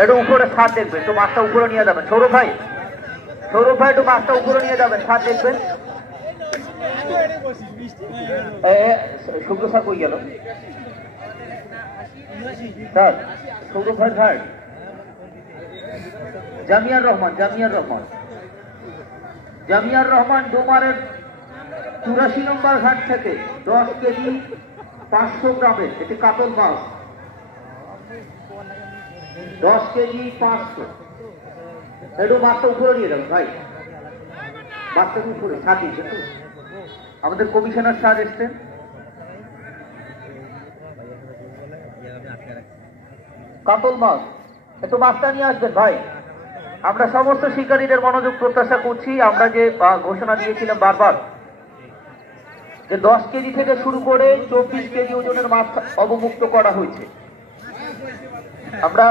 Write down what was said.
একটু উপরে ছাদ দেখবেন, একটু মাছটা উপরে নিয়ে যাবেন। সৌরভ ভাই একটু মাছটা উপরে নিয়ে যাবেন, ছাদ দেখবেন। শুক্র স্যার কই গেল স্যার? সৌরভ ভাই ভাই জামিয়ার রহমান ডোমারের 84 নম্বর ঘাট থেকে 10 কেজি 500 গ্রামের এটি কাতল মাছ, 10 কেজি 500। একটু মাছটা উপরে নিয়ে যাবেন ভাই, মাছটা উপরে ছাড়ি। কিন্তু আমাদের কমিশনার স্যার এসছেন, কাতল মাছ একটু মাছটা নিয়ে আসবেন ভাই। আমরা সমস্ত শিকারীদের মনোযোগ প্রত্যাশা করছি। আমরা যে ঘোষণা দিয়েছিলাম বারবার যে 10 কেজি থেকে শুরু করে 24 কেজি ওজনের মাছ অবমুক্ত করা হয়েছে। আমরা